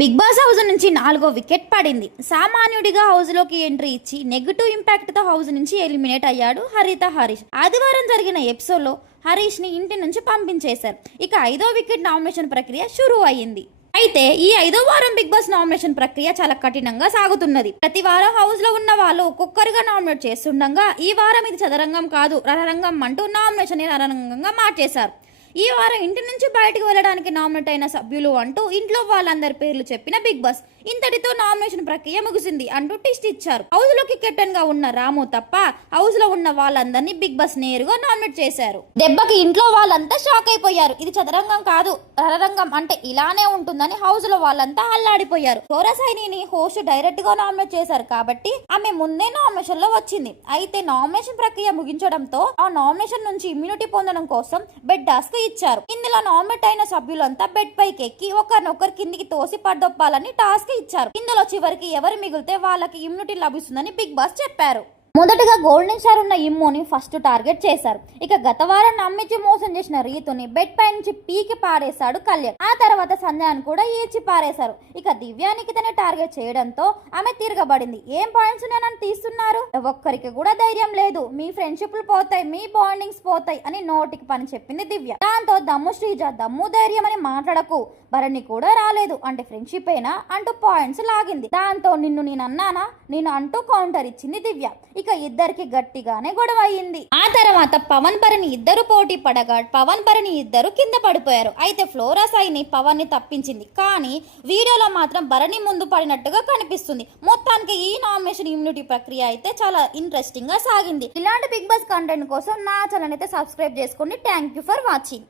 Big boss house నుంచి 4వ wicket పడింది. సామాన్యుడిగా హౌస్ లోకి ఎంట్రీ ఇచ్చి నెగిటివ్ ఇంపాక్ట్ తో హౌస్ నుంచి ఎలిమినేట్ అయ్యాడు హరీష్. ఆదివారం జరిగిన ఎపిసోడ్ లో హరీష్ ని ఇంటి నుంచి పంపించేశారు. ఇక 5వ వికెట్ నామినేషన్ ప్రక్రియ షురూ అయ్యింది. అయితే ఈ 5వ వారం బిగ్ బాస్ నామినేషన్ ప్రక్రియ చాలా కఠినంగా సాగుతున్నది. ప్రతి వారం హౌస్ లో ఉన్న వాళ్ళు ఒక్కొక్కరుగా నామినేట్ చేస్తుండగా ఈ వారం ఇది చదరంగం కాదు రణరంగం అంటూ నామినేషన్ రణరంగంగా మార్చేశారు. ఈ వారం ఇంటి నుంచి బయటకు వెళ్ళడానికి నామినేట్ అయిన సభ్యులు అంటూ ఇంట్లో వాళ్ళందరి పేర్లు చెప్పిన బిగ్ బాస్ ఇంతటితో నామినేషన్ ప్రక్రియ ముగిసింది అంటూ టిస్ట్ ఇచ్చారు. హౌస్ లోకి కెప్టెన్ గా ఉన్న రాము తప్ప హౌస్ లో ఉన్న వాళ్ళందరినీ బిగ్ బాస్ నేరుగా నామినేట్ చేశారు. దెబ్బకి ఇంట్లో వాళ్ళంతా షాక్ అయిపోయారు. ఇది చదరంగం కాదు రణరంగం అంటే ఇలానే ఉంటుందని హౌస్ లో వాళ్ళంతా అల్లాడిపోయారు. సోరసైనిని హోస్ట్ డైరెక్ట్ గా నామినేట్ చేశారు కాబట్టి ఆమె ముందే నామినేషన్ లో వచ్చింది. అయితే నామినేషన్ ప్రక్రియ ముగించడంతో ఆ నామినేషన్ నుంచి ఇమ్యూనిటీ పొందడం కోసం బెడ్ టాస్క్ ఇచ్చారు. ఇందులో నామినేట్ అయిన సభ్యులంతా బెడ్ పైకి ఎక్కి ఒకరినొకరు కిందికి తోసి పడదొప్పాలని టాస్క్ ఇచ్చారు. ఇందులో చివరికి ఎవరు మిగిలితే వాళ్ళకి ఇమ్యూనిటీ లభిస్తుందని బిగ్ బాస్ చెప్పారు. మొదటగా గోల్డెన్ స్టార్ ఉన్న ఇమ్ముని ఫస్ట్ టార్గెట్ చేశారు. ఇక గత వారం నమ్మించి మోసం చేసిన రీతుని బెడ్ పై నుంచి పీకి పాడేశాడు కళ్యాణ్. ఆ తర్వాత సంజయాన్ని కూడా ఈడ్చి పారేశారు. ఇక దివ్యానికి తనే టార్గెట్ చేయడంతో ఆమె తిరగబడింది. ఏం పాయింట్స్ నన్ను తీస్తున్నారు, ఒక్కరికి కూడా ధైర్యం లేదు, మీ ఫ్రెండ్షిప్లు పోతాయి, మీ బాండింగ్స్ పోతాయి అని నోటికి పని చెప్పింది దివ్య. దాంతో దమ్ము శ్రీజ దమ్ము ధైర్యం అని మాట్లాడకు, భరణి కూడా రాలేదు అంటే ఫ్రెండ్షిప్ అయినా అంటూ పాయింట్స్ లాగింది. దాంతో నిన్ను నేను అన్నానా నేను అంటూ కౌంటర్ ఇచ్చింది దివ్య. ఇక ఇద్దరికి గట్టిగానే గొడవ అయ్యింది. ఆ తర్వాత పవన్ భరణి ఇద్దరు పోటీ పడగా పవన్ భరణి ఇద్దరు కింద పడిపోయారు. అయితే ఫ్లోరా సాయిని పవన్ ని తప్పించింది. కానీ వీడియోలో మాత్రం భరణి ముందు పడినట్టుగా కనిపిస్తుంది. మొత్తానికి ఈ నామినేషన్ ఇమ్యూనిటీ ప్రక్రియ అయితే చాలా ఇంట్రెస్టింగ్ గా సాగింది. ఇలాంటి బిగ్ బాస్ కంటెంట్ కోసం నా ఛానల్ అయితే సబ్స్క్రైబ్ చేసుకోండి. Thank you for watching.